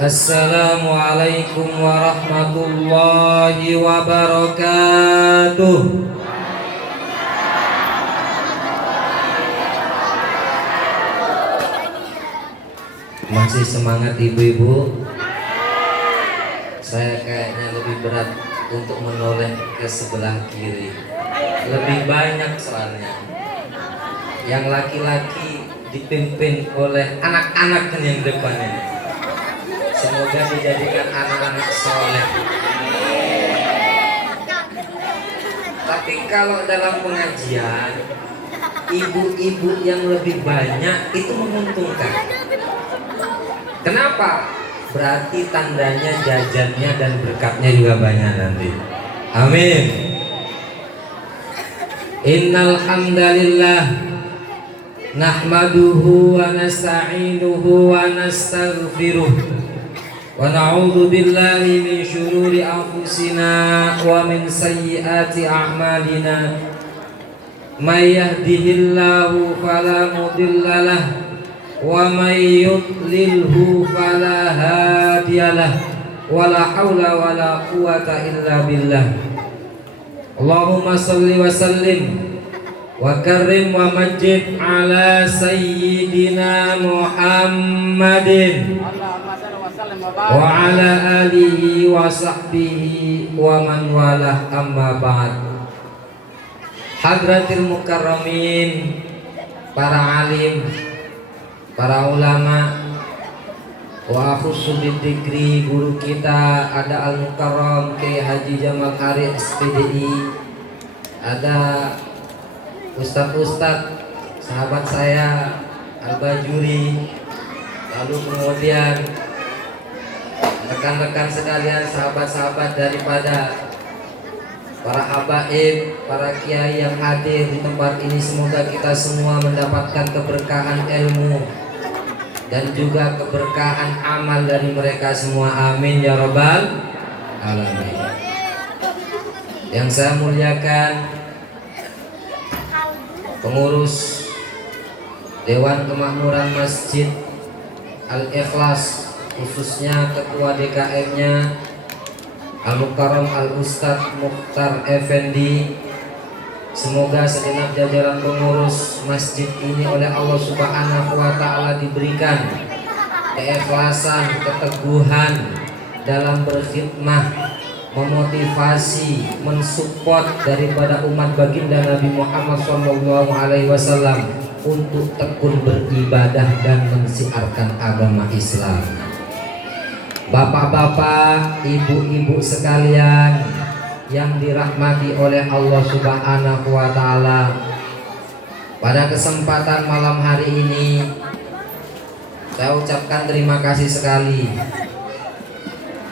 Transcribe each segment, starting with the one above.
Assalamualaikum warahmatullahi wabarakatuh. Masih semangat ibu-ibu? Saya kayaknya lebih berat untuk menoleh ke sebelah kiri. Lebih banyak soalnya. Yang laki-laki dipimpin oleh anak-anak yang depan ini. Semoga dijadikan anak-anak soleh. Tapi kalau dalam pengajian, ibu-ibu yang lebih banyak itu menguntungkan. Kenapa? Berarti tandanya jajannya dan berkatnya juga banyak nanti. Amin. Innal hamdalillah nahmaduhu wa nasta'inuhu wa nastaghfiruh. Wa na'udzu billahi min syururi anfusina wa min sayyiati a'malina. May yahdihillahu fala mudilla lahu wa may yudlilhu fala hadiyalah. Wa la haula wa la quwwata illa billah. Allahumma shalli wa sallim wa karrim wa majid ala sayyidina Muhammadin wa ala alihi wa sahbihi wa man walah, amma ba'd. Hadratil mukarramin, para alim, para ulama, wa khussu bidzikri, guru kita ada Al-Mukarram Kiai Haji Jamal Arif SPDI, ada ustadz-ustadz sahabat saya Al-Bajuri, lalu kemudian rekan-rekan sekalian, sahabat-sahabat daripada para habaib, para kiai yang hadir di tempat ini. Semoga kita semua mendapatkan keberkahan ilmu dan juga keberkahan amal dari mereka semua. Amin ya rabbal alamin. Yang saya muliakan pengurus Dewan Kemakmuran Masjid Al-Ikhlas, khususnya ketua DKM-nya Al-Mukarram Al-Ustadz Mukhtar Effendi. Semoga segenap jajaran pengurus masjid ini oleh Allah Subhanahu wa Ta'ala diberikan keikhlasan, keteguhan dalam berkhidmah, memotivasi, mensupport daripada umat baginda Nabi Muhammad SAW untuk tekun beribadah dan mensiarkan agama Islam. Bapak-bapak, ibu-ibu sekalian yang dirahmati oleh Allah Subhanahu wa Ta'ala, pada kesempatan malam hari ini saya ucapkan terima kasih sekali.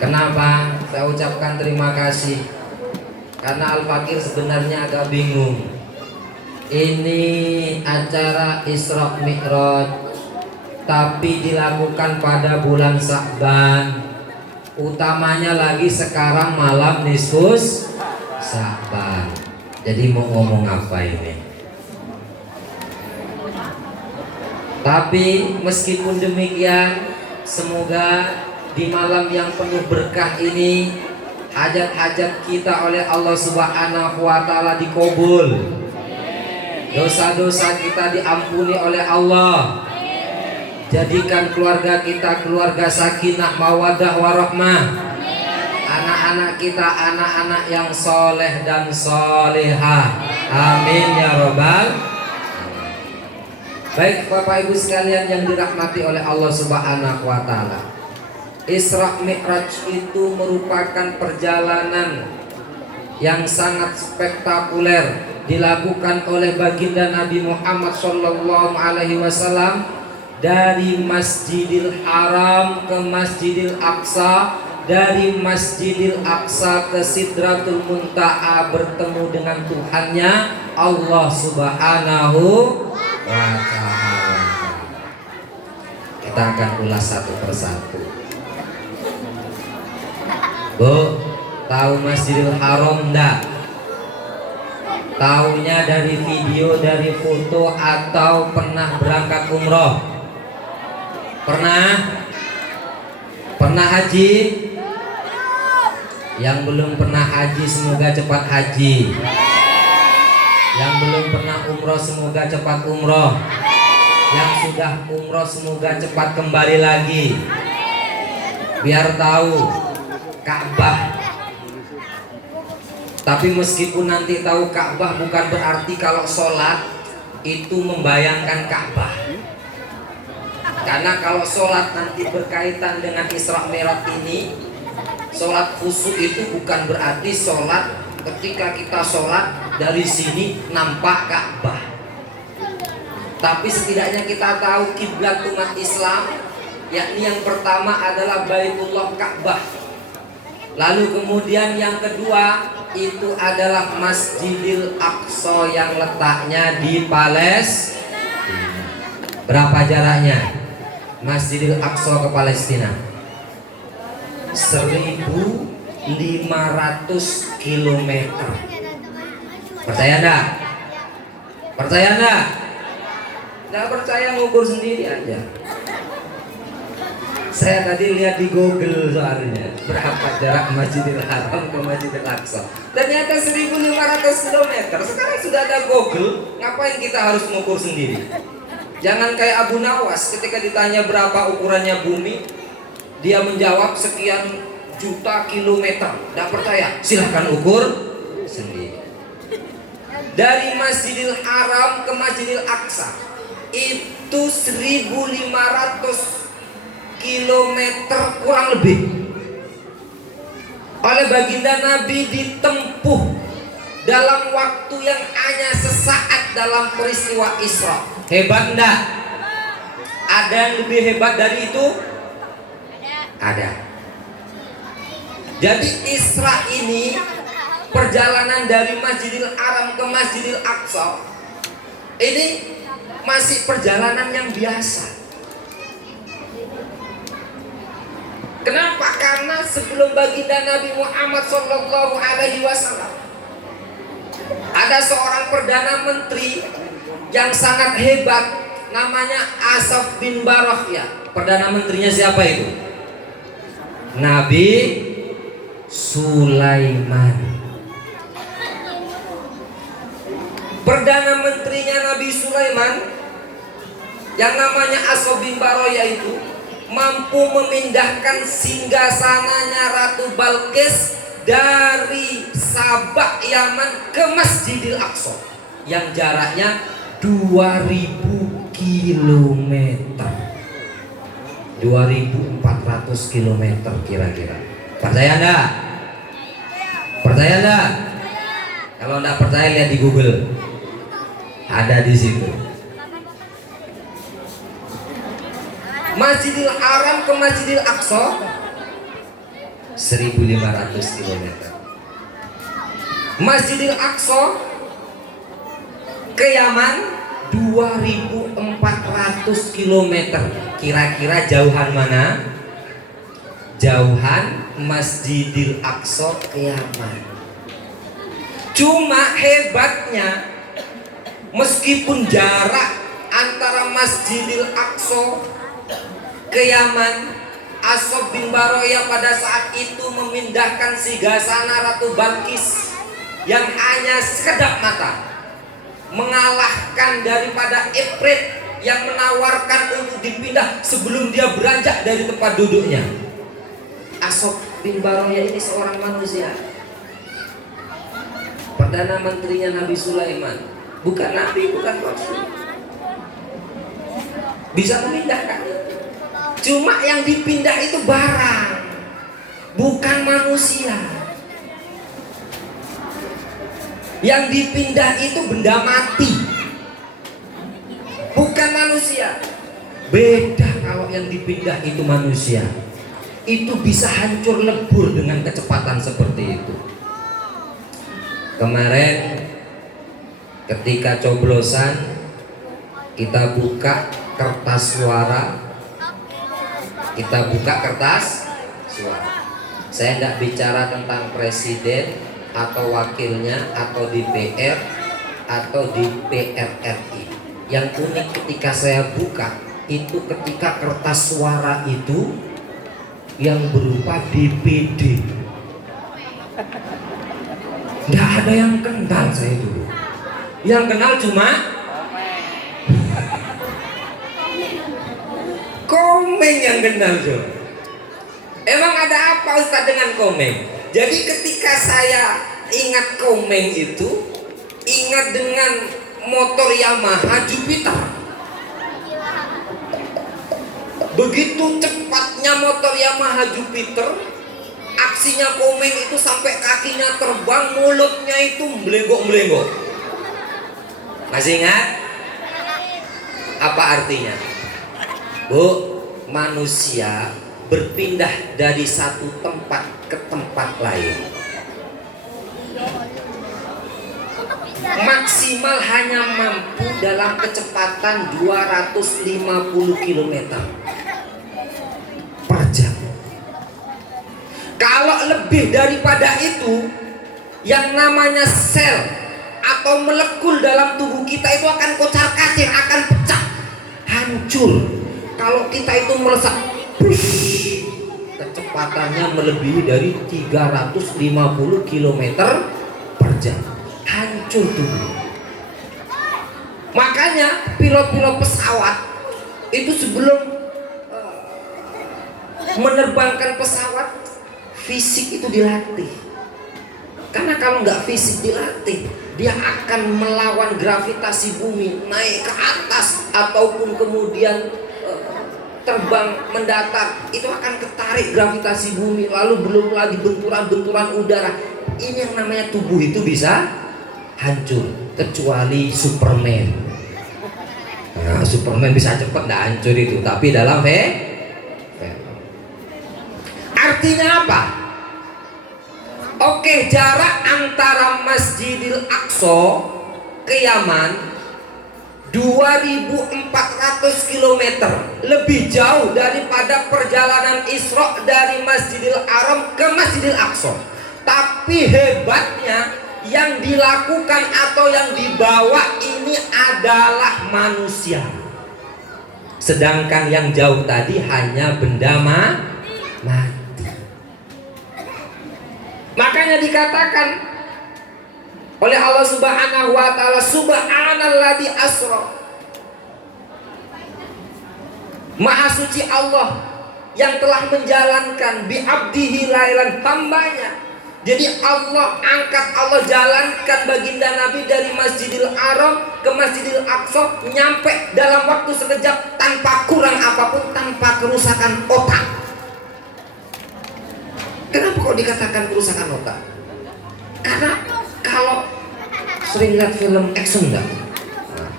Kenapa saya ucapkan terima kasih? Karena Al-Fakir sebenarnya agak bingung. Ini acara Isra Mi'raj, tapi dilakukan pada bulan Sya'ban. Utamanya lagi sekarang malam nisfus Sya'ban. Jadi mau ngomong apa ini? Tapi meskipun demikian, semoga di malam yang penuh berkah ini hajat-hajat kita oleh Allah Subhanahu wa Ta'ala dikabul. Dosa-dosa kita diampuni oleh Allah. Jadikan keluarga kita keluarga sakinah, mawaddah, warahmah. Anak-anak kita anak-anak yang soleh dan solehah. Amin ya robbal. Baik Bapak Ibu sekalian yang dirahmati oleh Allah Subhanahu wa Ta'ala, Isra Mi'raj itu merupakan perjalanan yang sangat spektakuler dilakukan oleh baginda Nabi Muhammad SAW dari Masjidil Haram ke Masjidil Aqsa, dari Masjidil Aqsa ke Sidratul Muntaha, bertemu dengan Tuhannya Allah Subhanahu wa Ta'ala. Kita akan ulas satu persatu. Bu, Tahu Masjidil Haram enggak? Taunya dari video, dari foto, atau pernah berangkat umroh? Pernah? Pernah haji? Yang belum pernah haji semoga cepat haji. Yang belum pernah umroh semoga cepat umroh. Yang sudah umroh semoga cepat kembali lagi. Biar tahu Ka'bah. Tapi meskipun nanti tahu Ka'bah bukan berarti kalau sholat itu membayangkan Ka'bah. Karena kalau sholat nanti berkaitan dengan Isra Mi'raj ini, sholat khusyuk itu bukan berarti sholat ketika kita sholat dari sini nampak Ka'bah. Tapi setidaknya kita tahu kiblat umat Islam, yakni yang pertama adalah Baitullah Ka'bah. Lalu kemudian yang kedua itu adalah Masjidil Aqsa yang letaknya di Palestina. Berapa jaraknya Masjidil Aqsa ke Palestina? 1.500 km. Percaya enggak? Percaya enggak? Enggak percaya ngukur sendiri aja. Saya tadi lihat di Google soalnya berapa jarak Masjidil Haram ke Masjidil Aqsa. Ternyata 1.500 km. Sekarang sudah ada Google, ngapain kita harus mengukur sendiri? Jangan kayak Abu Nawas ketika ditanya berapa ukurannya bumi, dia menjawab sekian juta kilometer. Tidak percaya? Silahkan ukur sendiri. Dari Masjidil Haram ke Masjidil Aqsa itu 1.500 kilometer kurang lebih. Oleh baginda Nabi ditempuh dalam waktu yang hanya sesaat dalam peristiwa Isra. Hebat enggak? Ada yang lebih hebat dari itu? Ada. Jadi Isra ini, perjalanan dari Masjidil Haram ke Masjidil Aqsa, ini masih perjalanan yang biasa. Kenapa? Karena sebelum baginda Nabi Muhammad SAW ada seorang perdana menteri yang sangat hebat, namanya Asaf bin Barakhya. Perdana menterinya siapa itu? Nabi Sulaiman. Perdana menterinya Nabi Sulaiman yang namanya Asaf bin Barakhya itu mampu memindahkan singgasananya Ratu Balqis dari Sabah Yaman ke Masjidil Aqsa yang jaraknya 2000 km, 2400 km kira-kira. Percaya enggak? Percaya enggak? Kalau enggak percaya lihat di Google, ada di situ. Masjidil Haram ke Masjidil Aqsa 1.500 km. Masjidil Aqsa ke Yaman 2.400 km. Kira-kira jauhan mana? Jauhan Masjidil Aqsa ke Yaman. Cuma hebatnya, meskipun jarak antara Masjidil Aqsa ke Yaman, Asaf bin Barakhya pada saat itu memindahkan singgasana Ratu Balqis yang hanya sekedap mata, mengalahkan daripada Ifrit yang menawarkan untuk dipindah sebelum dia beranjak dari tempat duduknya. Asaf bin Barakhya ini seorang manusia, perdana menterinya Nabi Sulaiman, bukan nabi, bukan rasul, bisa memindahkan. Cuma yang dipindah itu barang, bukan manusia. Yang dipindah itu benda mati, bukan manusia. Beda kalau yang dipindah itu manusia. Itu bisa hancur lebur dengan kecepatan seperti itu. Kemarin ketika coblosan, kita buka kertas suara, kita buka kertas suara. Saya tidak bicara tentang presiden atau wakilnya atau DPR atau DPR RI. Yang unik ketika saya buka itu ketika kertas suara itu yang berupa DPD. Nggak ada yang kenal saya dulu. Yang kenal cuma Komeng yang kenal tuh. Emang ada apa Ustaz dengan Komeng? Jadi ketika saya ingat Komeng itu, ingat dengan motor Yamaha Jupiter. Begitu cepatnya motor Yamaha Jupiter, aksinya Komeng itu sampai kakinya terbang, mulutnya itu melenggok-melenggok. Masih ingat? Apa artinya? Bu, manusia berpindah dari satu tempat ke tempat lain maksimal hanya mampu dalam kecepatan 250 km per jam. Kalau lebih daripada itu, yang namanya sel atau molekul dalam tubuh kita itu akan kocar-kacir, akan pecah, hancur. Kalau kita itu melesat, kecepatannya melebihi dari 350 km per jam, hancur tubuh. Makanya pilot-pilot pesawat itu sebelum menerbangkan pesawat, fisik itu dilatih. Karena kalau nggak fisik dilatih, dia akan melawan gravitasi bumi, naik ke atas ataupun kemudian terbang mendatar, itu akan ketarik gravitasi bumi, lalu belum lagi benturan-benturan udara. Ini yang namanya tubuh itu bisa hancur, kecuali Superman. Nah, Superman bisa cepat nggak hancur itu, tapi dalam artinya apa? Oke, jarak antara Masjidil Aqsa ke Yaman 2.400 km, lebih jauh daripada perjalanan Isra dari Masjidil Haram ke Masjidil Aqsa. Tapi hebatnya yang dilakukan atau yang dibawa ini adalah manusia. Sedangkan yang jauh tadi hanya benda mati. Makanya dikatakan oleh Allah Subhanahu wa taala, subhanalladzi asra. Maha suci Allah yang telah menjalankan bi'abdihi lailan, hambanya. Jadi Allah angkat, Allah jalankan baginda Nabi dari Masjidil Haram ke Masjidil Aqsa, nyampe dalam waktu sekejap tanpa kurang apapun, tanpa kerusakan otak. Kenapa kok dikatakan kerusakan otak? Karena kalau sering lihat film action enggak? Nah,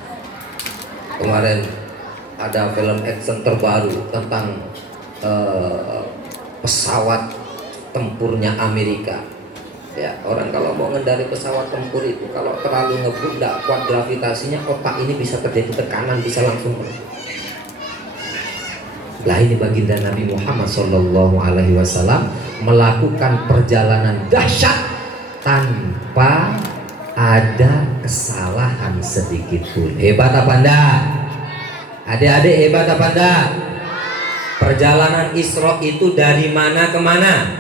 kemarin ada film action terbaru tentang pesawat tempurnya Amerika. Ya, orang kalau mau mengendari pesawat tempur itu kalau terlalu ngebut, enggak kuat gravitasinya, otak ini bisa terjadi tekanan, bisa langsung. Lah ini baginda Nabi Muhammad SAW melakukan perjalanan dahsyat tanpa ada kesalahan sedikit pun. Hebat apa enggak? Adik-adik, hebat apa enggak? Perjalanan Isra itu dari mana ke mana?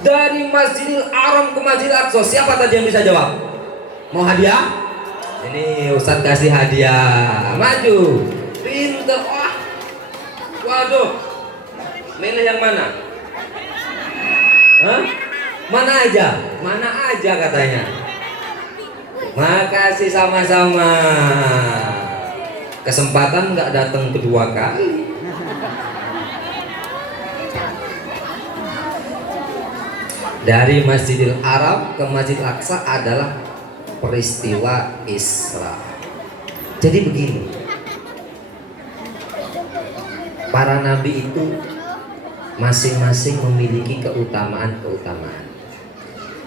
Dari Masjidil Haram ke Masjidil Aqsa. Siapa tadi yang bisa jawab? Mau hadiah? Ini Ustadz kasih hadiah. Maju. Pinter. Wah. Waduh. Milih yang mana? Hah? Mana aja? Mana aja katanya. Makasih sama-sama. Kesempatan nggak datang kedua kali. Dari Masjidil Haram ke Masjidil Aqsa adalah peristiwa Isra. Jadi begini, para nabi itu masing-masing memiliki keutamaan-keutamaan,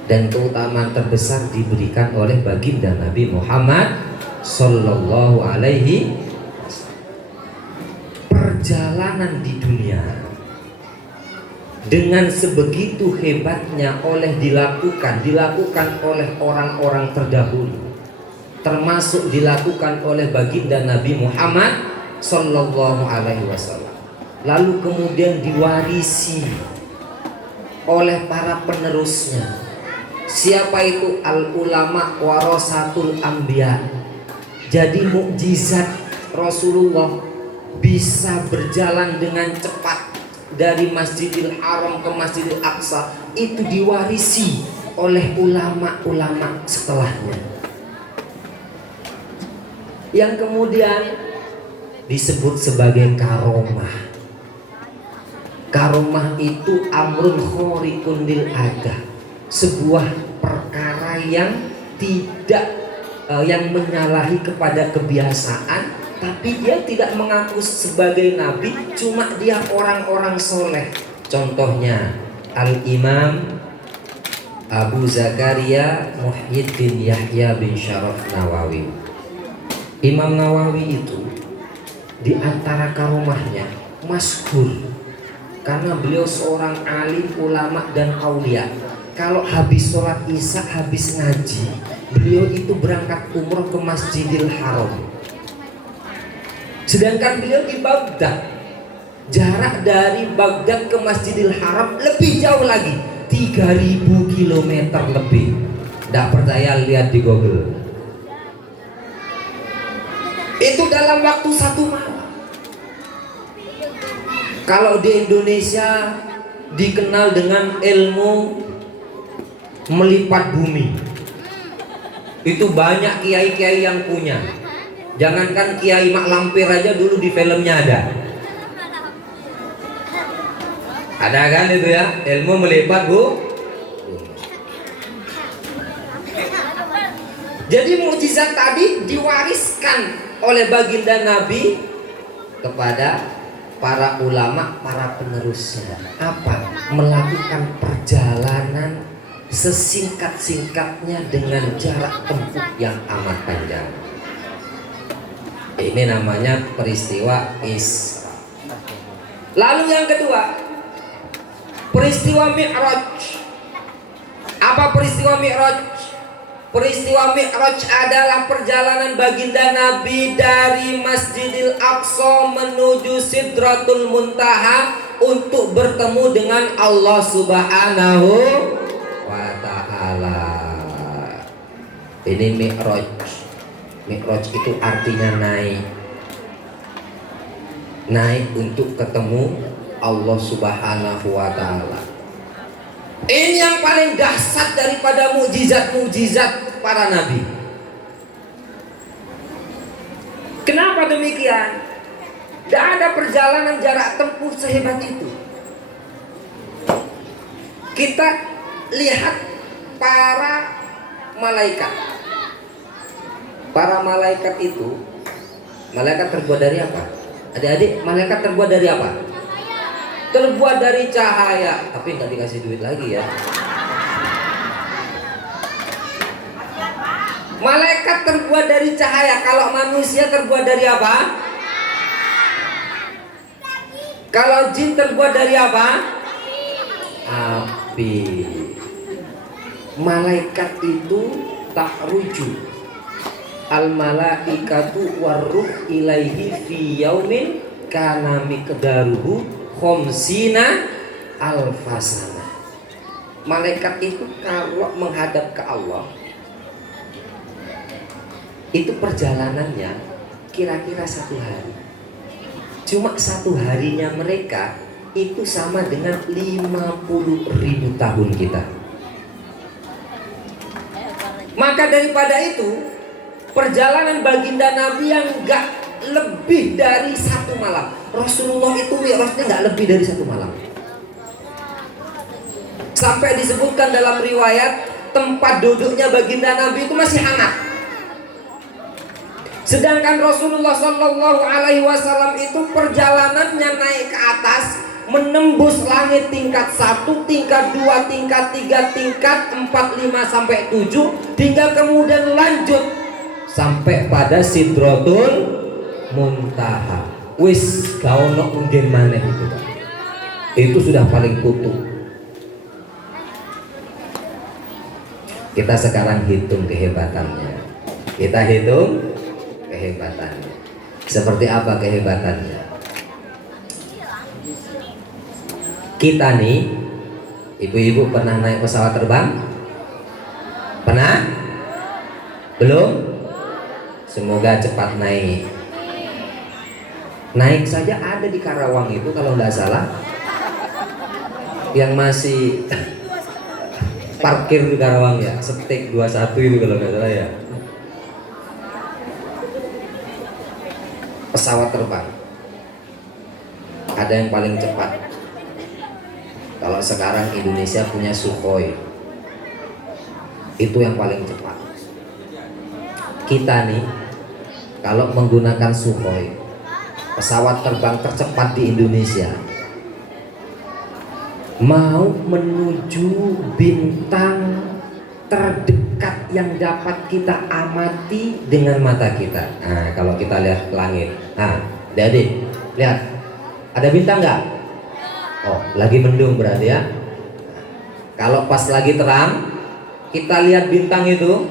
dan keutamaan terbesar diberikan oleh baginda Nabi Muhammad Sallallahu Alaihi. Perjalanan di dunia dengan sebegitu hebatnya dilakukan oleh orang-orang terdahulu, termasuk dilakukan oleh baginda Nabi Muhammad Sallallahu Alaihi Wasallam, lalu kemudian diwarisi oleh para penerusnya. Siapa itu? Al ulama warasatul anbiya. Jadi mukjizat Rasulullah bisa berjalan dengan cepat dari Masjidil Haram ke Masjidil Aqsa itu diwarisi oleh ulama-ulama setelahnya, yang kemudian disebut sebagai karomah. Karomah itu amrun khoriqun lil ada, sebuah perkara yang tidak yang menyalahi kepada kebiasaan, tapi dia tidak mengaku sebagai nabi, cuma dia orang-orang soleh. Contohnya Al-Imam Abu Zakaria Muhyiddin Yahya bin Syaraf Nawawi. Imam Nawawi itu di antara karomahnya masyhur karena beliau seorang alim, ulama dan aulia. Kalau habis sholat isya, habis ngaji, beliau itu berangkat umroh ke Masjidil Haram. Sedangkan beliau di Baghdad, jarak dari Baghdad ke Masjidil Haram lebih jauh lagi, 3000 km lebih. Tidak percaya, lihat di Google. Itu dalam waktu 1 malam. Kalau di Indonesia dikenal dengan ilmu melipat bumi, itu banyak kiai-kiai yang punya. Jangankan Kiai Mak Lampir aja dulu di filmnya ada. Ada kan itu ya, ilmu melipat bumi. Jadi mukjizat tadi diwariskan oleh baginda Nabi kepada para ulama, para penerusnya. Apa? Melakukan perjalanan sesingkat-singkatnya dengan jarak tempuh yang amat panjang. Ini namanya peristiwa Isra. Lalu yang kedua, peristiwa Mi'raj. Apa peristiwa Mi'raj? Peristiwa Mi'raj adalah perjalanan baginda Nabi dari Masjidil Aqsa menuju Sidratul Muntaha untuk bertemu dengan Allah Subhanahu wa Ta'ala. Ini Mi'raj. Mi'raj itu artinya naik. Naik untuk ketemu Allah Subhanahu wa Ta'ala. Ini yang paling dahsyat daripada mukjizat-mukjizat para nabi. Kenapa demikian? Tidak ada perjalanan jarak tempuh sehebat itu. Kita lihat para malaikat. Para malaikat itu, malaikat terbuat dari apa? Adik-adik, malaikat terbuat dari apa? Terbuat dari cahaya, tapi nggak dikasih duit lagi ya. Malaikat terbuat dari cahaya. Kalau manusia terbuat dari apa? Kalau jin terbuat dari apa? Api. Malaikat itu tak rujuk. Al malaikatu warruh ilaihi fi yaumin kana miqdaruhu khomsina alfasana. Malaikat itu kalau menghadap ke Allah, itu perjalanannya kira-kira 1 hari. Cuma 1 harinya mereka itu sama dengan 50.000 tahun kita. Maka daripada itu, perjalanan baginda Nabi yang enggak lebih dari 1 malam. Rasulullah itu mi'rajnya nggak lebih dari 1 malam. Sampai disebutkan dalam riwayat tempat duduknya baginda Nabi itu masih hangat. Sedangkan Rasulullah Shallallahu Alaihi Wasallam itu perjalanannya naik ke atas, menembus langit tingkat 1, tingkat 2, tingkat 3, tingkat 4, 5 sampai 7, hingga kemudian lanjut sampai pada Sidratul Muntaha. Wis kau nok mungkin mana itu. Itu sudah paling kutuk. Kita sekarang hitung kehebatannya. Kita hitung kehebatannya. Seperti apa kehebatannya? Kita nih, ibu-ibu pernah naik pesawat terbang? Pernah? Belum? Semoga cepat naik. Naik saja ada di Karawang itu kalau nggak salah. Yang masih parkir di Karawang ya, Septik 21 itu kalau nggak salah ya. Pesawat terbang ada yang paling cepat. Kalau sekarang Indonesia punya Sukhoi, itu yang paling cepat. Kita nih kalau menggunakan Sukhoi, pesawat terbang tercepat di Indonesia, mau menuju bintang terdekat yang dapat kita amati dengan mata kita. Nah, kalau kita lihat langit, nah, adik, lihat, ada bintang nggak? Oh, lagi mendung berarti ya. Kalau pas lagi terang, kita lihat bintang itu,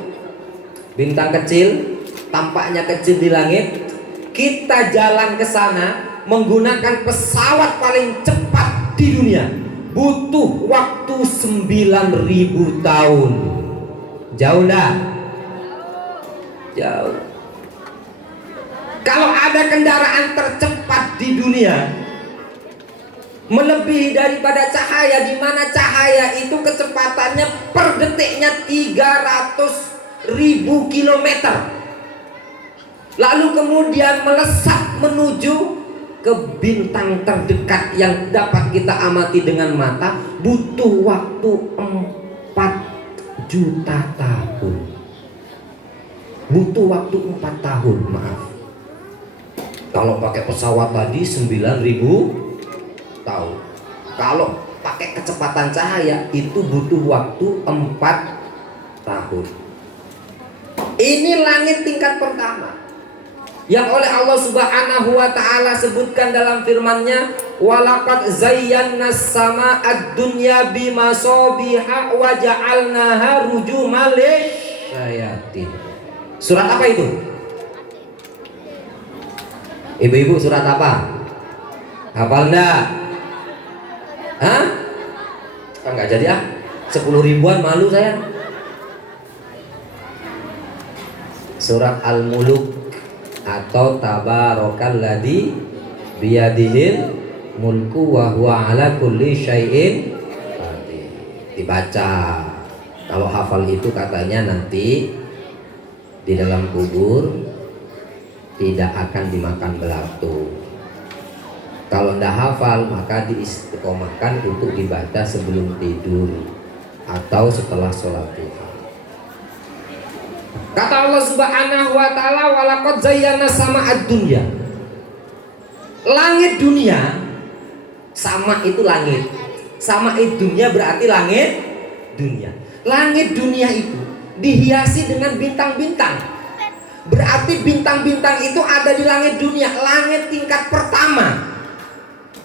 bintang kecil, tampaknya kecil di langit. Kita jalan ke sana menggunakan pesawat paling cepat di dunia. Butuh waktu 9.000 tahun. Jauh enggak? Jauh. Kalau ada kendaraan tercepat di dunia melebihi daripada cahaya, di mana cahaya itu kecepatannya per detiknya 300.000 kilometer, lalu kemudian melesat menuju ke bintang terdekat yang dapat kita amati dengan mata, butuh waktu 4 juta tahun. Butuh waktu 4 tahun, maaf. Kalau pakai pesawat tadi 9.000 tahun. Kalau pakai kecepatan cahaya itu butuh waktu 4 tahun. Ini langit tingkat pertama yang oleh Allah Subhanahu wa taala sebutkan dalam firman-Nya, walaqad zayyana as-samaa'a ad-dunya bimasabiha wa ja'alnaha rujuman lisyayatin. Surat apa itu? Ibu-ibu, surat apa? Hafal enggak? Hah? Enggak jadi ah. 10 ribuan malu saya. Surat Al-Muluk atau tabarakalladzi biyadihil mulku wa huwa ala kulli syai'in qadir. Dibaca. Kalau hafal itu katanya nanti di dalam kubur tidak akan dimakan belatung. Kalau ndak hafal maka diistiqomahkan untuk dibaca sebelum tidur atau setelah sholat duha. Kata Allah Subhanahu wa taala, walaqad zayyana sama'ad dunya. Langit dunia, sama itu langit. Sama itu dunia berarti langit dunia. Langit dunia itu dihiasi dengan bintang-bintang. Berarti bintang-bintang itu ada di langit dunia, langit tingkat pertama.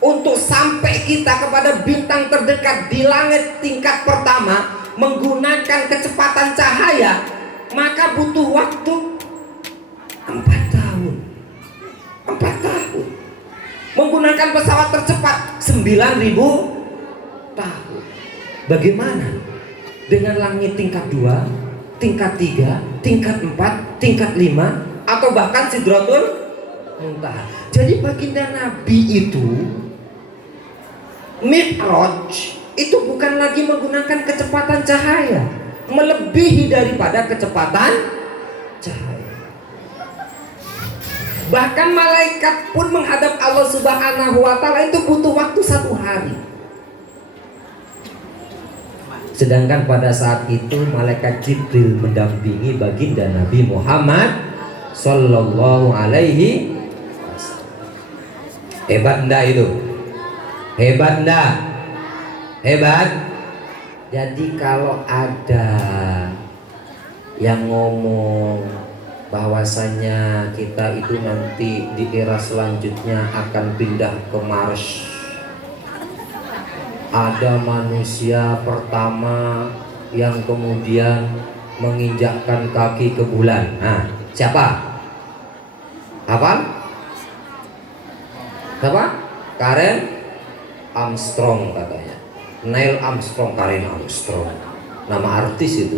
Untuk sampai kita kepada bintang terdekat di langit tingkat pertama menggunakan kecepatan cahaya, maka butuh waktu 4 tahun. 4 tahun. Menggunakan pesawat tercepat 9.000 tahun. Bagaimana dengan langit tingkat 2, tingkat 3, tingkat 4, tingkat 5, atau bahkan Sidratul Muntaha? Jadi baginda Nabi itu Mi'raj itu bukan lagi menggunakan kecepatan cahaya, melebihi daripada kecepatan cahaya. Bahkan malaikat pun menghadap Allah Subhanahu wa taala itu butuh waktu 1 hari. Sedangkan pada saat itu malaikat Jibril mendampingi baginda Nabi Muhammad sallallahu alaihi wasallam. Hebat enggak itu? Hebat enggak? Hebat. Jadi kalau ada yang ngomong bahwasanya kita itu nanti di era selanjutnya akan pindah ke Mars, ada manusia pertama yang kemudian menginjakkan kaki ke bulan. Nah, siapa? Apa? Siapa? Karen Armstrong katanya. Neil Armstrong, Karen Armstrong. Nama artis itu.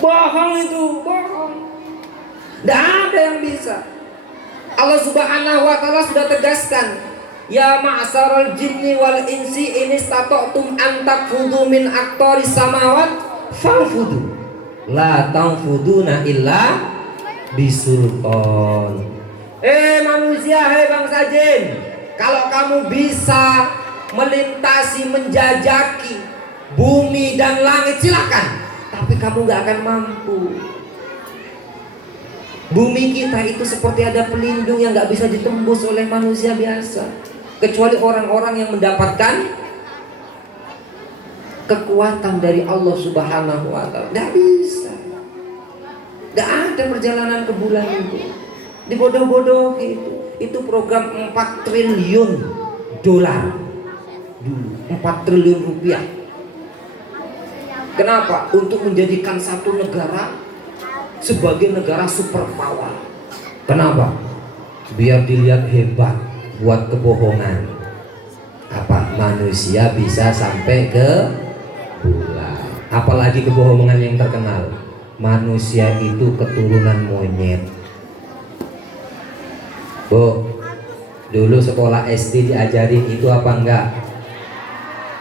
Bohong itu, bohong. Tidak ada yang bisa. Allah Subhanahu wa taala sudah tegaskan, ya ma'syaral jinni wal insi in istata'tum an takfudu min aqtaris samawat fanfudu la tanfuduna illa bisultan. Manusia, hai bangsa jin, kalau kamu bisa melintasi, menjajaki bumi dan langit silakan, tapi kamu gak akan mampu. Bumi kita itu seperti ada pelindung yang gak bisa ditembus oleh manusia biasa, kecuali orang-orang yang mendapatkan kekuatan dari Allah Subhanahu wa taala. Gak bisa. Gak ada perjalanan ke bulan itu. Dibodoh-bodoh gitu. Itu program 4 triliun dolar dulu, 4 triliun rupiah. Kenapa? Untuk menjadikan satu negara sebagai negara superpower. Kenapa? Biar dilihat hebat buat kebohongan. Apa? Manusia bisa sampai ke bulan. Apalagi kebohongan yang terkenal, manusia itu keturunan monyet. Bu, dulu sekolah SD diajarin itu apa enggak?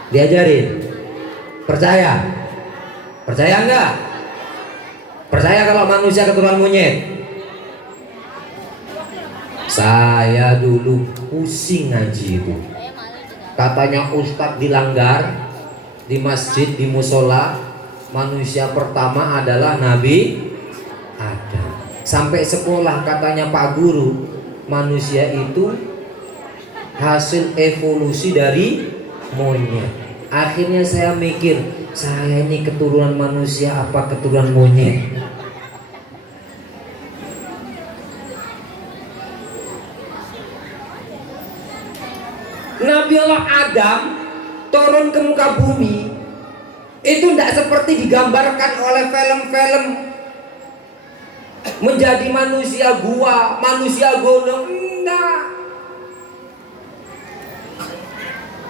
Diajarin? Percaya? Percaya enggak? Percaya kalau manusia keturunan monyet? Saya dulu pusing ngaji itu. Katanya ustadz dilanggar di masjid, di musola, manusia pertama adalah Nabi Adam. Sampai sekolah katanya Pak Guru, manusia itu hasil evolusi dari monyet. Akhirnya saya mikir, saya ini keturunan manusia apa keturunan monyet? Nabiullah Adam turun ke muka bumi itu tidak seperti digambarkan oleh film-film menjadi manusia gua, manusia gunung. Enggak.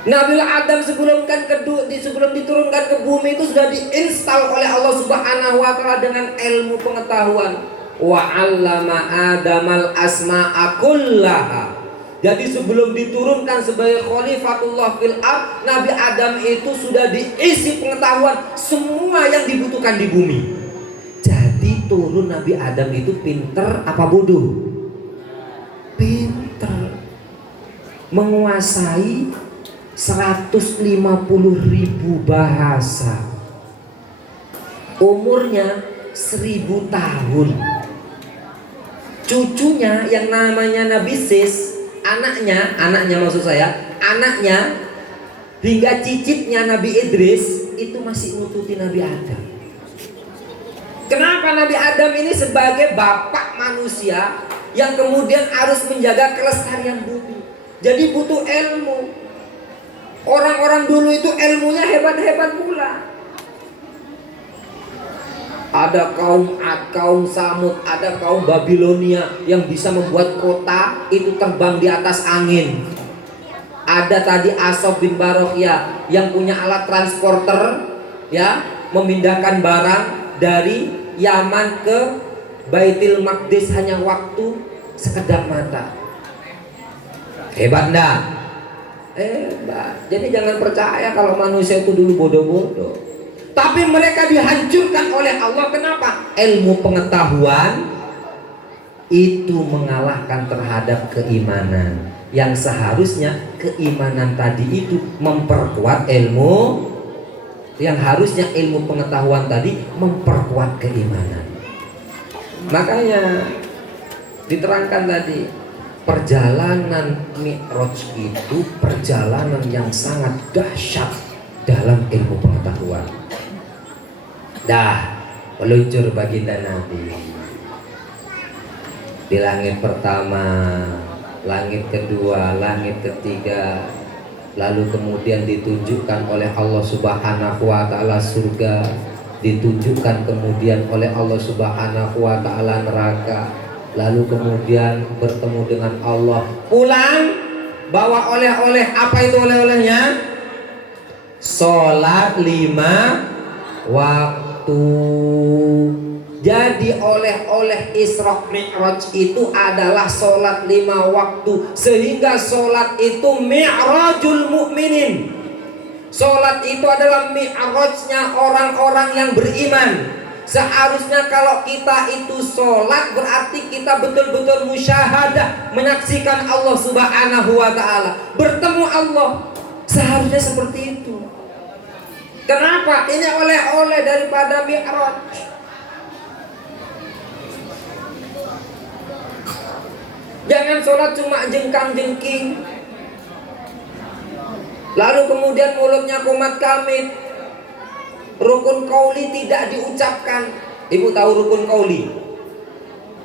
Nabiullah Adam sebelum diturunkan ke bumi itu sudah diinstal oleh Allah Subhanahu wa taala dengan ilmu pengetahuan. Wa 'allama Adamal asma'a kullaha. Jadi sebelum diturunkan sebagai khalifatullah fil ard, Nabi Adam itu sudah diisi pengetahuan semua yang dibutuhkan di bumi. Jadi turun Nabi Adam itu pinter apa bodoh? Pinter. Menguasai 150.000 bahasa. Umurnya 1000 tahun. Cucunya yang namanya Nabi Sis, anaknya maksud saya, anaknya hingga cicitnya Nabi Idris itu masih nututi Nabi Adam. Kenapa Nabi Adam ini sebagai bapak manusia yang kemudian harus menjaga kelestarian bumi? Jadi butuh ilmu. Orang-orang dulu itu ilmunya hebat-hebat pula. Ada kaum Ad, kaum Samud, ada kaum Babilonia yang bisa membuat kota itu terbang di atas angin. Ada tadi Asob bin Barokhia yang punya alat transporter, ya, memindahkan barang dari Yaman ke Baitul Maqdis hanya waktu sekedap mata. Hebat enggak? Hebat. Jadi jangan percaya kalau manusia itu dulu bodoh-bodoh. Tapi mereka dihancurkan oleh Allah. Kenapa? Ilmu pengetahuan itu mengalahkan terhadap keimanan. Yang seharusnya keimanan tadi itu memperkuat ilmu, yang harusnya ilmu pengetahuan tadi memperkuat keimanan. Makanya diterangkan tadi, perjalanan Mi'raj itu perjalanan yang sangat dahsyat dalam ilmu pengetahuan. Dah meluncur baginda Nabi di langit pertama, langit kedua, langit ketiga, lalu kemudian ditunjukkan oleh Allah Subhanahu wa taala surga, ditunjukkan kemudian oleh Allah Subhanahu wa taala neraka, lalu kemudian bertemu dengan Allah, pulang bawa oleh-oleh. Apa itu oleh-olehnya? Sholat 5 waktu. Jadi oleh-oleh Isra Mi'raj itu adalah sholat 5 waktu. Sehingga sholat itu mi'rajul mu'minin. Sholat itu adalah mi'rajnya orang-orang yang beriman. Seharusnya kalau kita itu sholat, berarti kita betul-betul musyahadah, menyaksikan Allah Subhanahu wa ta'ala, bertemu Allah. Seharusnya seperti itu. Kenapa? Ini oleh-oleh daripada mi'raj. Jangan sholat cuma jengkang-jengking, lalu kemudian mulutnya kumat kamit, rukun qauli tidak diucapkan. Ibu tahu rukun qauli?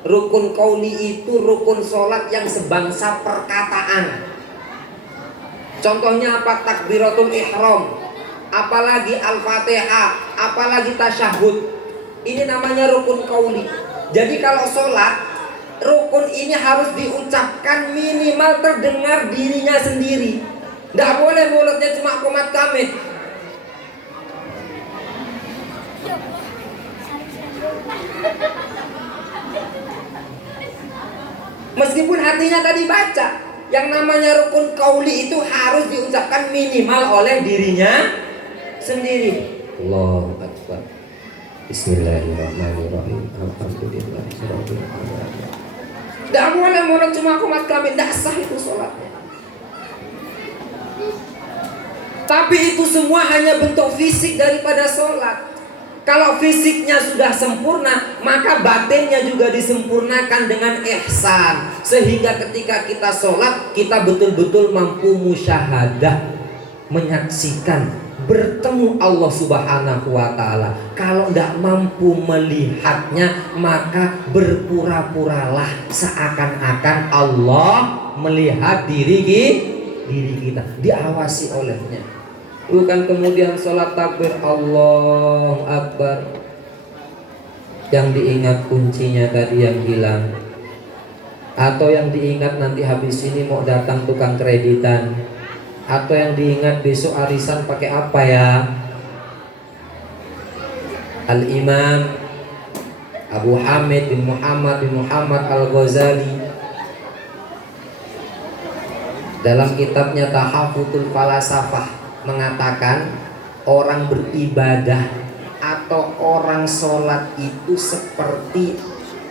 Rukun qauli itu rukun sholat yang sebangsa perkataan. Contohnya apa? Takbiratul ihram, apalagi al-fatihah, apalagi tasyahud. Ini namanya rukun qauli. Jadi kalau sholat, rukun ini harus diucapkan, minimal terdengar dirinya sendiri. Tidak boleh mulutnya cuma kumat kamit. Meskipun hatinya tadi baca. Yang namanya rukun qauli itu harus diucapkan minimal oleh dirinya sendiri. Allahu Akbar. Bismillahirrahmanirrahim. Alhamdulillahirabbil alamin. Tidak boleh mulut cuma kumat kamit, tidak sah itu sholatnya. Tapi itu semua hanya bentuk fisik daripada sholat. Kalau fisiknya sudah sempurna, maka batinnya juga disempurnakan dengan ihsan. Sehingga ketika kita sholat, kita betul-betul mampu musyahadah, menyaksikan, bertemu Allah Subhanahu wa ta'ala. Kalau tidak mampu melihatnya, maka berpura-puralah seakan-akan Allah melihat diri kita, diawasi olehnya. Bukan kemudian sholat takbir Allahu Akbar, yang diingat kuncinya tadi yang hilang, atau yang diingat nanti habis ini mau datang tukang kreditan, atau yang diingat besok arisan pakai apa ya. Al-Imam Abu Hamid bin Muhammad Al-Ghazali dalam kitabnya Tahaffutul Falasafah mengatakan, orang beribadah atau orang sholat itu seperti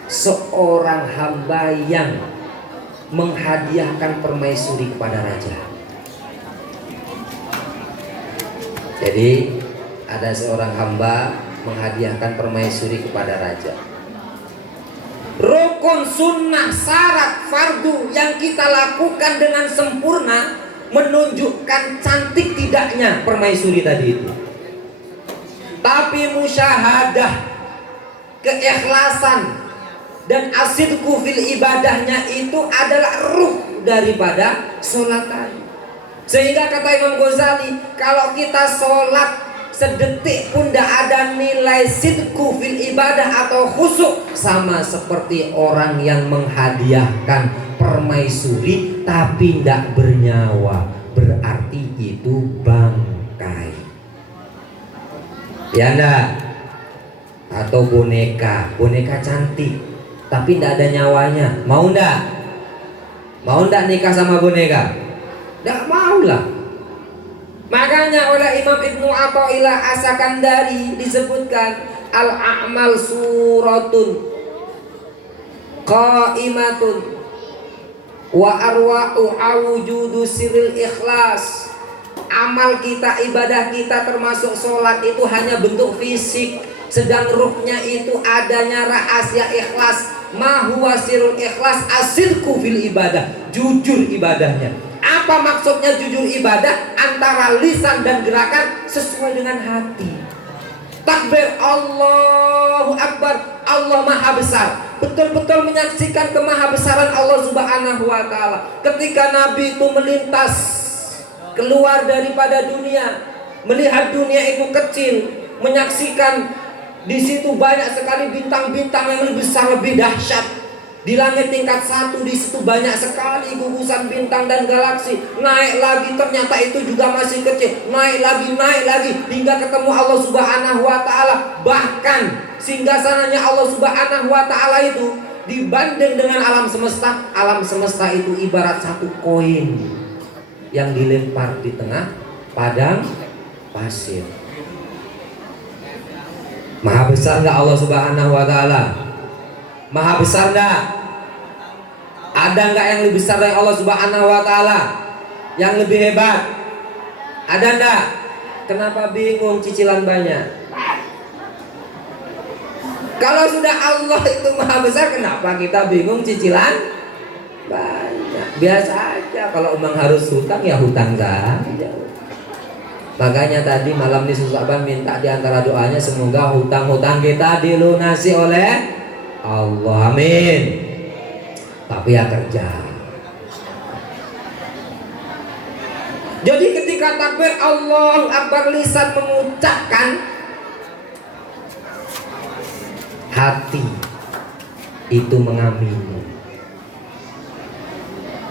seorang hamba yang menghadiahkan permaisuri kepada raja. Jadi ada seorang hamba menghadiahkan permaisuri kepada raja. Rukun, sunnah, syarat, fardu yang kita lakukan dengan sempurna menunjukkan cantik tidaknya permaisuri tadi itu. Tapi musyahadah, keikhlasan, dan asidku fil ibadahnya itu adalah ruh daripada sholat tadi. Sehingga kata Imam Ghazali, kalau kita sholat sedetik pun tidak ada nilai sidku fil ibadah atau khusyuk, sama seperti orang yang menghadiahkan permaisuri tapi tidak bernyawa, berarti itu bangkai, ya enggak? Atau boneka cantik tapi tidak ada nyawanya, mau enggak? Mau enggak nikah sama boneka? Tidak mau lah. Makanya oleh Imam Ibnu Athaillah As-Sakandari disebutkan, al-a'mal suratun qaimatun wa arwa'u awujudu siril ikhlas. Amal kita, ibadah kita termasuk sholat itu hanya bentuk fisik, sedang ruhnya itu adanya rahasia ikhlas. Ma huwa sirul ikhlas, asidku fil ibadah, jujur ibadahnya. Apa maksudnya jujur ibadah? Antara lisan dan gerakan sesuai dengan hati. Takbir Allahu Akbar, Allah Maha Besar, betul-betul menyaksikan kemahabesaran Allah Subhanahu wa ta'ala. Ketika Nabi itu melintas keluar daripada dunia, melihat dunia itu kecil, menyaksikan di situ banyak sekali bintang-bintang yang lebih besar, lebih dahsyat. Di langit tingkat 1 di situ banyak sekali gugusan bintang dan galaksi. Naik lagi ternyata itu juga masih kecil. Naik lagi hingga ketemu Allah Subhanahu wa taala. Bahkan singgasananya Allah Subhanahu wa taala itu dibanding dengan alam semesta itu ibarat satu koin yang dilempar di tengah padang pasir. Maha besar enggak Allah Subhanahu wa taala? Maha besar enggak? Ada enggak yang lebih besar dari Allah Subhanahu wa taala? Yang lebih hebat? Ada enggak? Kenapa bingung cicilan banyak? Kalau sudah Allah itu maha besar, kenapa kita bingung cicilan banyak? Biasa aja. Kalau memang harus hutang ya hutang saja. Makanya tadi malam ini Susahban minta di antara doanya semoga hutang-hutang kita dilunasi oleh Allah, amin. Tapi ya kerja. Jadi ketika takbir Allahu Akbar lisan mengucapkan, hati itu mengamini.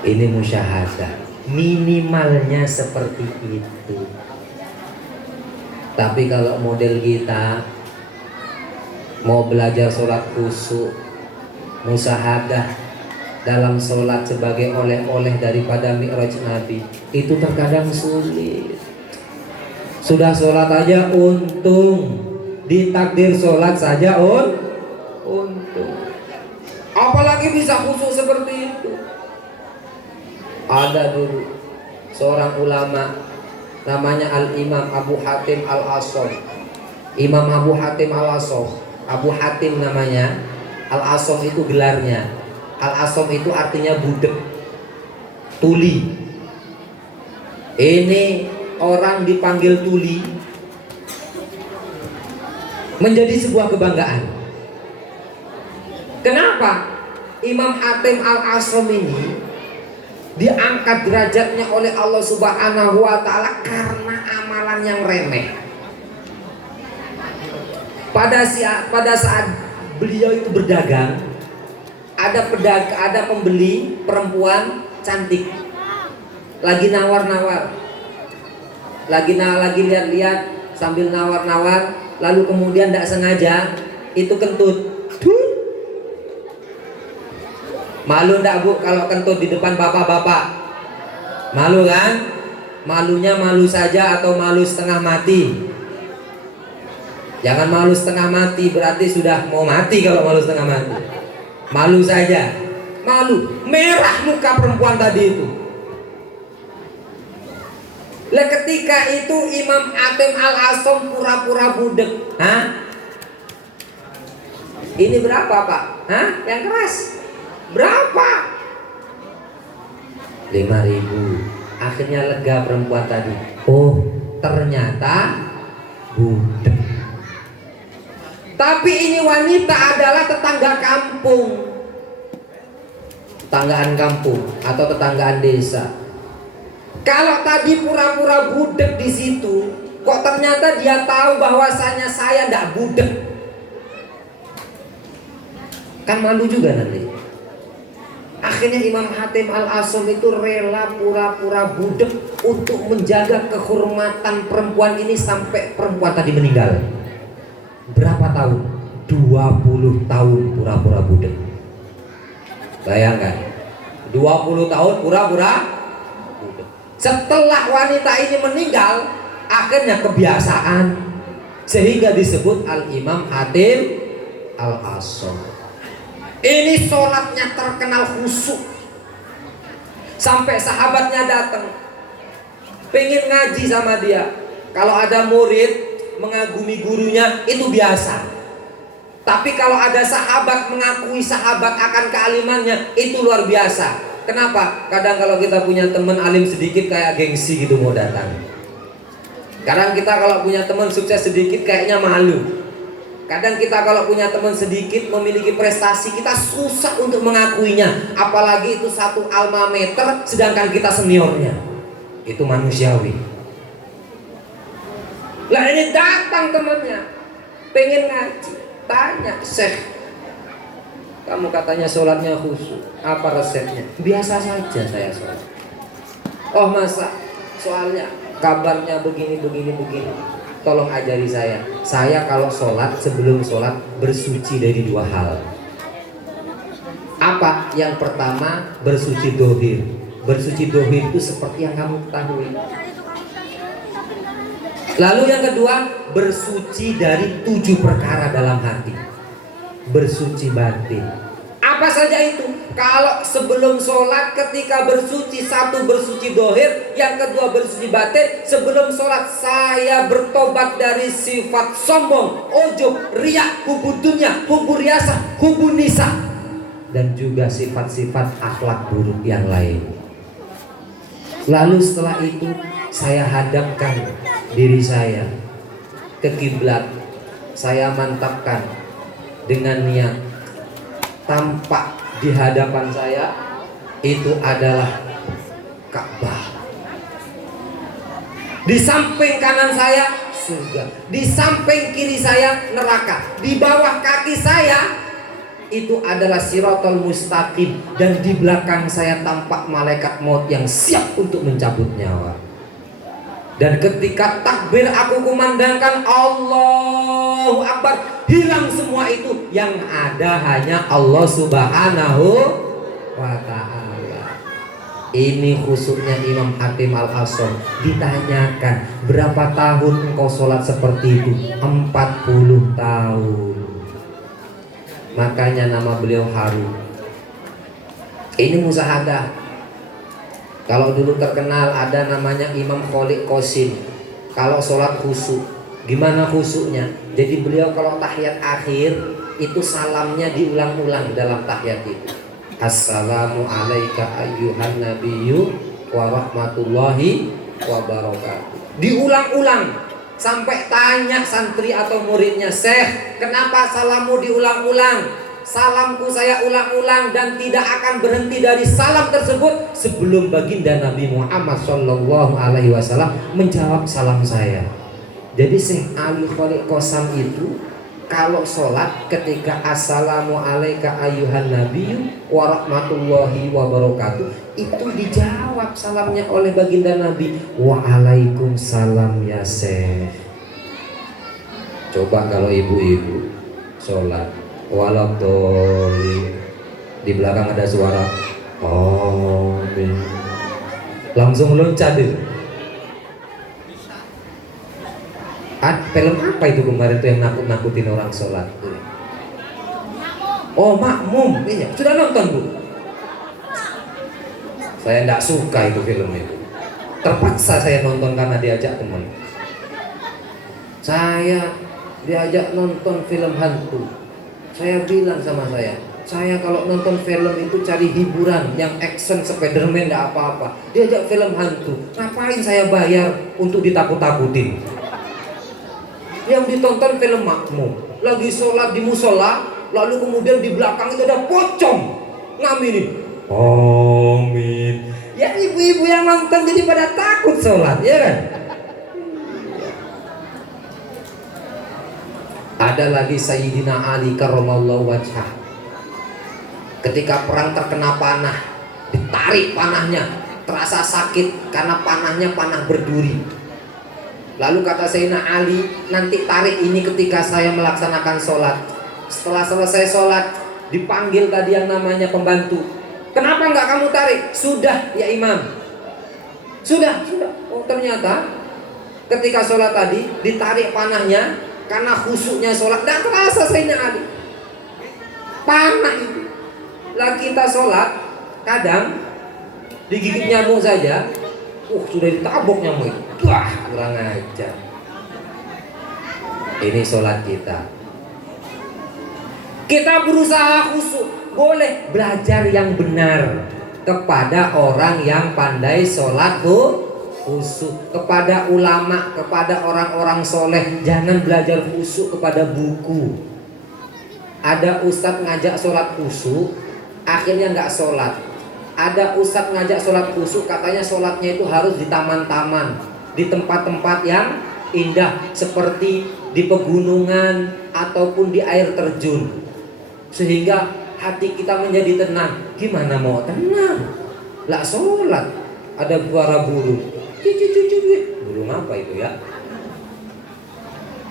Ini musyahadah. Minimalnya seperti itu. Tapi kalau model kita mau belajar sholat khusyuk, musyahadah dalam sholat sebagai oleh-oleh daripada Mi'raj Nabi, itu terkadang sulit. Sudah sholat aja untung, ditakdir sholat saja untung, apalagi bisa khusyuk seperti itu. Ada dulu seorang ulama namanya Al-Imam Abu Hatim Al-Asom. Imam Abu Hatim Al-Asom, Abu Hatim namanya, Al-Asom itu gelarnya. Al-Asom itu artinya budak, tuli. Ini orang dipanggil tuli menjadi sebuah kebanggaan. Kenapa? Imam Hatim Al-Asom ini diangkat derajatnya oleh Allah Subhanahu wa taala karena amalan yang remeh. Pada saat beliau itu berdagang, ada pembeli perempuan cantik lagi nawar-nawar, lagi lihat-lihat sambil nawar-nawar, lalu kemudian tidak sengaja itu kentut. Malu ndak Bu kalau kentut di depan bapak-bapak? Malu kan? Malunya malu saja atau malu setengah mati? Jangan malu setengah mati, berarti sudah mau mati kalau malu setengah mati. Malu saja. Malu, merah muka perempuan tadi itu. Lah ketika itu Imam Hatim Al-Asom pura-pura budek. Hah? Ini berapa Pak? Hah? Yang keras? Berapa? 5.000. Akhirnya lega perempuan tadi. Oh, ternyata budek. Tapi ini wanita adalah tetangga kampung, tetanggaan kampung atau tetanggaan desa. Kalau tadi pura-pura budek di situ, kok ternyata dia tahu bahwasanya saya tidak budek, kan malu juga nanti. Akhirnya Imam Hatim Al-Asom itu rela pura-pura budek untuk menjaga kehormatan perempuan ini sampai perempuan tadi meninggal. Berapa tahun? 20 tahun pura-pura budek. Bayangkan, 20 tahun pura-pura budek. Setelah wanita ini meninggal, akhirnya kebiasaan, sehingga disebut Al-Imam Hatim Al-Asom. Ini sholatnya terkenal khusyuk, sampai sahabatnya datang pengen ngaji sama dia. Kalau ada murid mengagumi gurunya itu biasa, tapi kalau ada sahabat mengakui sahabat akan kealimannya itu luar biasa. Kenapa? Kadang kalau kita punya teman alim sedikit kayak gengsi gitu mau datang. Kadang kita kalau punya teman sukses sedikit kayaknya malu. Kadang kita kalau punya teman sedikit memiliki prestasi, kita susah untuk mengakuinya. Apalagi itu satu alma mater sedangkan kita seniornya. Itu manusiawi. Lah ini datang temannya, pengen ngaji, tanya, Syekh, kamu katanya sholatnya khusyuk, apa resepnya? Biasa saja saya sholat. Oh masa? Soalnya kabarnya begini. Tolong ajari saya. Saya kalau sholat, sebelum sholat bersuci dari 2 hal. Apa? Yang pertama bersuci dohir. Bersuci dohir itu seperti yang kamu ketahui. Lalu yang kedua bersuci dari 7 perkara dalam hati. Bersuci batin. Apa saja itu? Kalau sebelum sholat ketika bersuci, satu bersuci dohir, yang kedua bersuci batin. Sebelum sholat saya bertobat dari sifat sombong, ujub, riya, hubbu dunya, hubbu riyasah, hubbu nisa, dan juga sifat-sifat akhlak buruk yang lain. Lalu setelah itu saya hadapkan diri saya ke kiblat. Saya mantapkan dengan niat, tampak di hadapan saya itu adalah Ka'bah. Di samping kanan saya surga, di samping kiri saya neraka, di bawah kaki saya itu adalah Shiratal Mustaqim, dan di belakang saya tampak malaikat maut yang siap untuk mencabut nyawa. Dan ketika takbir aku kumandangkan Allahu Akbar, hilang semua itu. Yang ada hanya Allah Subhanahu wa ta'ala. Ini khususnya Imam Hatim Al-Asam. Ditanyakan, berapa tahun engkau sholat seperti itu? 40 tahun. Makanya nama beliau harum. Ini musyahadah. Kalau dulu terkenal ada namanya Imam Khalid Qasim. Kalau sholat khusyuk, gimana khusyuknya? Jadi beliau kalau tahiyat akhir itu salamnya diulang-ulang dalam tahiyat itu. Assalamu alayka ayyuhan nabiyyu wa rahmatullahi wa barakatuh. Diulang-ulang sampai tanya santri atau muridnya, Syekh, kenapa salammu diulang-ulang? Salamku saya ulang-ulang dan tidak akan berhenti dari salam tersebut sebelum baginda Nabi Muhammad Shallallahu Alaihi Wasallam menjawab salam saya. Jadi Syekh Ali Khalid Qasam itu kalau sholat ketika assalamu alayka ayyuhan nabiyyu wa rahmatullahi wa barakatuh, itu dijawab salamnya oleh baginda Nabi, wa alaikumussalam ya Syekh. Coba kalau ibu-ibu sholat waladhdallin, di belakang ada suara amin, langsung loncat itu. Film apa itu kemarin tuh yang nakut-nakutin orang sholat? Oh, Makmum. Iya, sudah nonton Bu? Saya tidak suka itu film itu. Terpaksa saya nonton karena diajak teman. Saya diajak nonton film hantu. Saya bilang sama saya kalau nonton film itu cari hiburan yang action, Spiderman enggak apa-apa. Diajak film hantu, ngapain saya bayar untuk ditakut-takutin? Yang ditonton film Makmum, lagi sholat di musola, lalu kemudian di belakang itu ada pocong ngaminin amin. Ya ibu-ibu yang nonton jadi pada takut sholat, ya kan? Ada lagi Sayyidina Ali karramallahu wajhah. Ketika perang terkena panah, ditarik panahnya, terasa sakit karena panahnya panah berduri. Lalu kata Sayyidina Ali, nanti tarik ini ketika saya melaksanakan sholat. Setelah selesai sholat, dipanggil tadi yang namanya pembantu. Kenapa enggak kamu tarik? Sudah ya Imam. Sudah. Oh ternyata ketika sholat tadi ditarik panahnya, karena khusyuknya sholat, tidak terasa Sayyidina Ali panah itu. Lah kita sholat kadang digigit nyamuk saja, sudah ditabok nyamuk itu. Wah, kurang ajar. Ini sholat kita. Kita berusaha khusyuk, boleh belajar yang benar kepada orang yang pandai sholat khusyuk, kepada ulama, kepada orang-orang soleh. Jangan belajar khusyuk kepada buku. Ada ustadz ngajak sholat khusyuk, akhirnya nggak sholat. Ada ustadz ngajak sholat khusyuk, katanya sholatnya itu harus di taman-taman, di tempat-tempat yang indah, seperti di pegunungan ataupun di air terjun, sehingga hati kita menjadi tenang. Gimana mau tenang? Lah sholat, ada suara burung. Burung apa itu ya?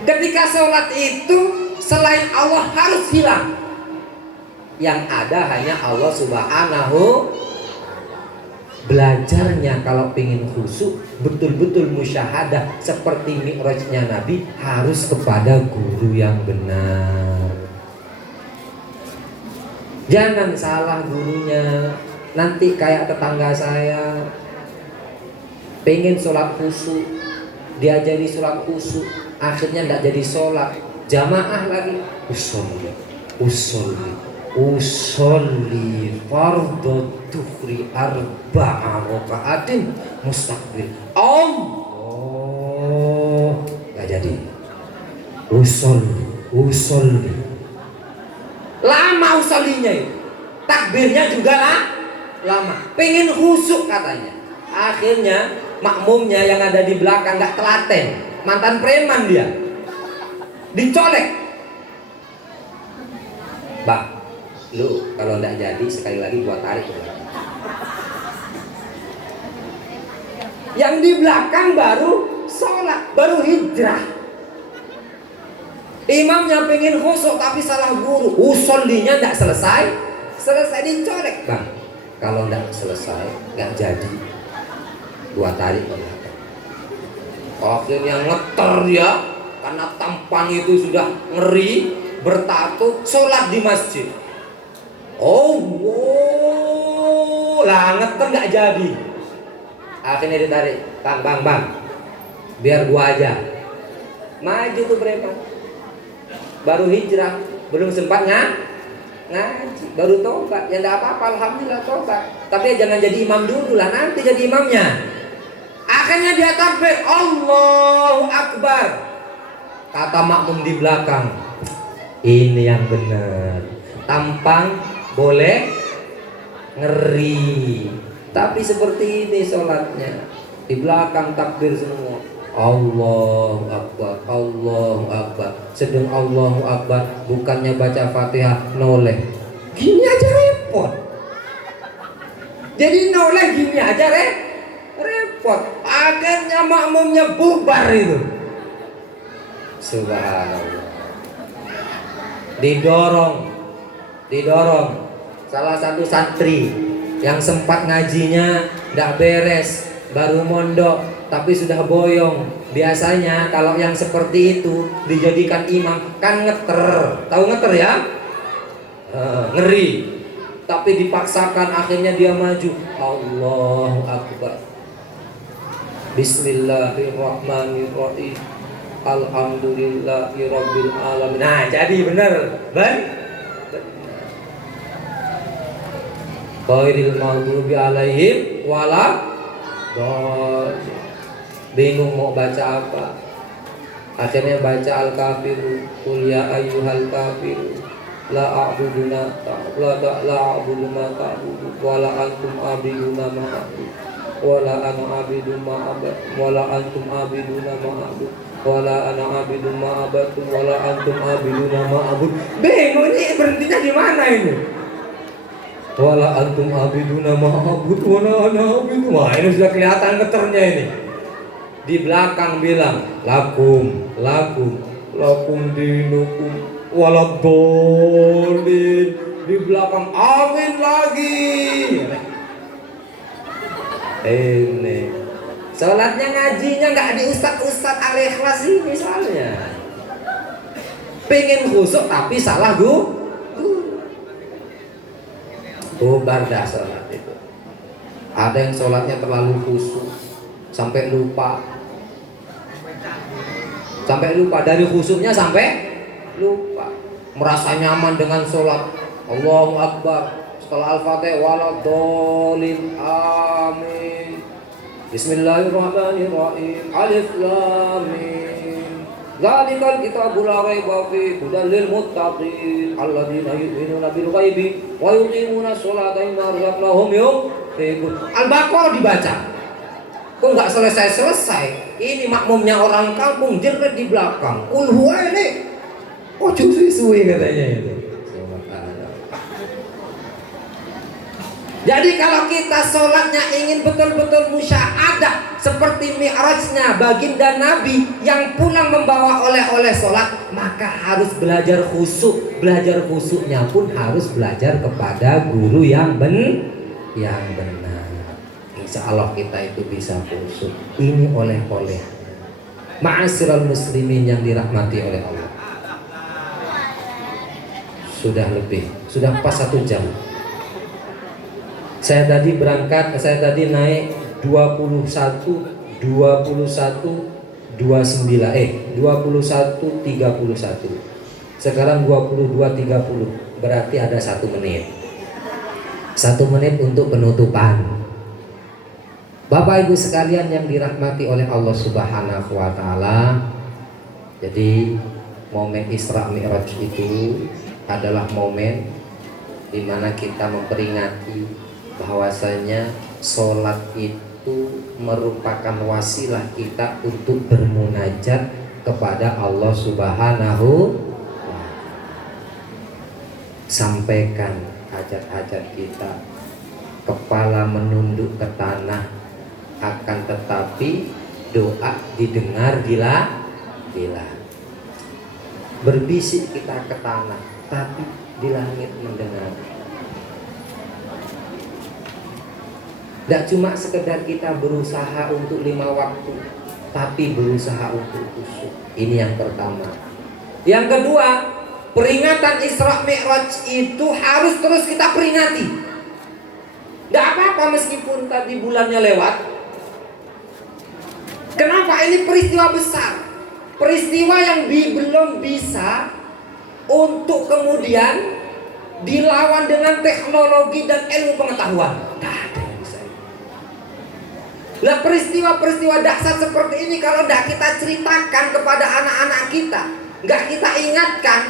Ketika sholat itu selain Allah harus hilang. Yang ada hanya Allah Subhanahu. Belajarnya kalau pengen khusyuk, betul-betul musyahadah seperti mi'rajnya Nabi, harus kepada guru yang benar. Jangan salah gurunya. Nanti kayak tetangga saya, pengen sholat khusyuk, diajari sholat khusyuk, akhirnya tidak jadi sholat jamaah lagi. Usolli fardhu dhuhri arba'a raka'atin mustaqbil. Allah nggak jadi. Usolli lama, usollinya itu takbirnya juga lama. Pengen khusyuk katanya. Akhirnya makmumnya yang ada di belakang nggak telaten, mantan preman dia, dicolek. Bang, lu kalau nggak jadi sekali lagi buat tarik. Yang di belakang baru sholat, baru hijrah. Imamnya pengen khusyuk tapi salah guru, usollinya nggak selesai dicolek. Bang, kalau nggak selesai nggak jadi, buat tarik ke belakang. Akhirnya ngeter dia karena tampan itu sudah ngeri, bertato, sholat di masjid. Lah ngeter nggak jadi. Akhirnya ditarik, bang, biar gua aja. Maju tuh preman, baru hijrah, belum sempat ngaji, baru tobat. Ya enggak apa-apa, alhamdulillah tobat. Tapi ya jangan jadi imam dulu lah, nanti jadi imamnya. Akhirnya dia takbir, Allahu Akbar. Kata makmum di belakang, ini yang benar. Tampang boleh, ngeri. Tapi seperti ini sholatnya, di belakang takbir semua. Allahu Akbar, Allahu Akbar. Sedang Allahu Akbar, bukannya baca Fatihah, noleh. Gini aja repot. Jadi noleh gini aja repot. Akhirnya makmumnya bubar itu. Subhanallah. Didorong. Salah satu santri yang sempat ngajinya nggak beres, baru mondok tapi sudah boyong. Biasanya kalau yang seperti itu dijadikan imam kan ngeter, tahu ngeter ya? Ngeri. Tapi dipaksakan, akhirnya dia maju. Allahu Akbar. Bismillahirrahmanirrahim. Alhamdulillahirabbil alamin. Nah, jadi benar, Ghairil maghdubi alaihim waladdallin. Bingung mau baca apa, akhirnya baca Al-Kafirun. Qul ya ayyuhal kafirun la a'budu ma ta'budu wa la antum a'buduna ma a'budu wa la ana a'budu ma a'budu wa la antum a'buduna ma a'budu wa la ana a'budu ma a'budu wa la antum a'buduna ma a'budu. Bingung ini berhentinya di mana ini? Wala antum abiduna ma'abud wala ana abidu. Wah, ini sudah kelihatan ngeternya ini. Di belakang bilang lakum dinukum waladdallin. Di belakang amin lagi. Ini salatnya ngajinya nggak di ustad al-ikhlas ini soalnya. Pengen khusyuk tapi salah bubar dah sholat itu. Ada yang sholatnya terlalu khusyuk sampai lupa. Dari khusyuknya sampai lupa. Merasa nyaman dengan sholat. Allahu Akbar. Setelah Al-Fatihah waladdallin amin. Bismillahirrahmanirrahim. Alif lam mim. Zalikal kitabul la raiba fihi hudal lil muttaqin alladzina yu'minuna bil ghaibi wa yuqimuna sholata wa mimma razaqnahum yunfiqun. Al-Baqarah dibaca. Kok nggak selesai-selesai? Ini makmumnya orang kampung jeret di belakang. Huwa ini. Oh suwi-suwi katanya itu. Jadi kalau kita sholatnya ingin betul-betul musyahadah seperti mi'rajnya baginda Nabi yang pulang membawa oleh-oleh sholat, maka harus belajar khusyuk. Belajar khusyuknya pun harus belajar kepada guru yang benar. Insya Allah kita itu bisa khusyuk. Ini oleh-oleh. Ma'asyiral muslimin yang dirahmati oleh Allah. Sudah pas 1 jam. Saya tadi naik 21 31 sekarang 22:30, berarti ada 1 menit. 1 menit untuk penutupan. Bapak Ibu sekalian yang dirahmati oleh Allah Subhanahu wa taala. Jadi momen Isra Mi'raj itu adalah momen di mana kita memperingati bahwasanya sholat itu merupakan wasilah kita untuk bermunajat kepada Allah Subhanahu wa ta'ala. Sampaikan hajat-hajat kita, kepala menunduk ke tanah, akan tetapi doa didengar gila. Berbisik kita ke tanah, tapi di langit mendengar. Tidak cuma sekedar kita berusaha untuk 5 waktu, tapi berusaha untuk khusyuk. Ini yang pertama. Yang kedua, peringatan Isra Mi'raj itu harus terus kita peringati. Tidak apa-apa meskipun tadi bulannya lewat. Kenapa? Ini peristiwa besar, peristiwa yang belum bisa untuk kemudian dilawan dengan teknologi dan ilmu pengetahuan. Lah peristiwa-peristiwa dahsyat seperti ini kalau tidak kita ceritakan kepada anak-anak kita, nggak kita ingatkan,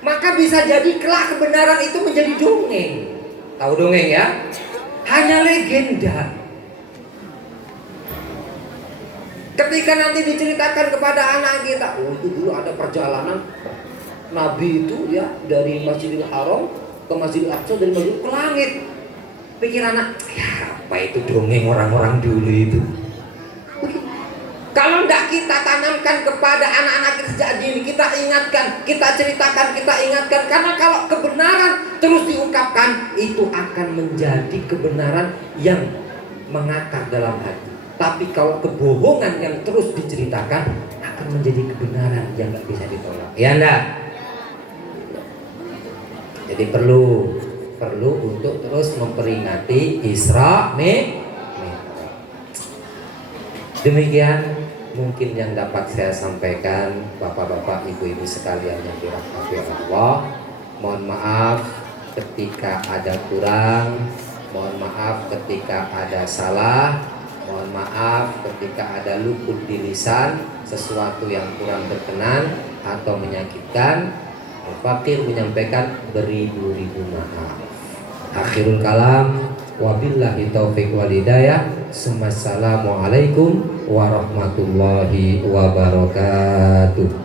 maka bisa jadi kelak kebenaran itu menjadi dongeng. Tahu dongeng ya? Hanya legenda. Ketika nanti diceritakan kepada anak kita, oh itu dulu ada perjalanan Nabi itu ya dari Masjidil Haram ke Masjidil Aqsa, dari Masjidil ke langit. Pikir anak, ya apa itu dongeng orang-orang dulu itu. Kalau tidak kita tanamkan kepada anak-anak kita sejak dini, kita ingatkan, kita ceritakan, kita ingatkan. Karena kalau kebenaran terus diungkapkan, itu akan menjadi kebenaran yang mengakar dalam hati. Tapi kalau kebohongan yang terus diceritakan, akan menjadi kebenaran yang tidak bisa ditolak. Ya enggak? Jadi perlu untuk terus memperingati Isra Mi'raj. Demikian mungkin yang dapat saya sampaikan, bapak-bapak, ibu-ibu sekalian yang dirahmati Allah. Mohon maaf ketika ada kurang, mohon maaf ketika ada salah, mohon maaf ketika ada luput di lisan, sesuatu yang kurang berkenan atau menyakitkan. Fakir menyampaikan beribu-ribu maaf. Akhirul kalam, wabillahi taufiq wal hidayah. Assalamualaikum warahmatullahi wabarakatuh.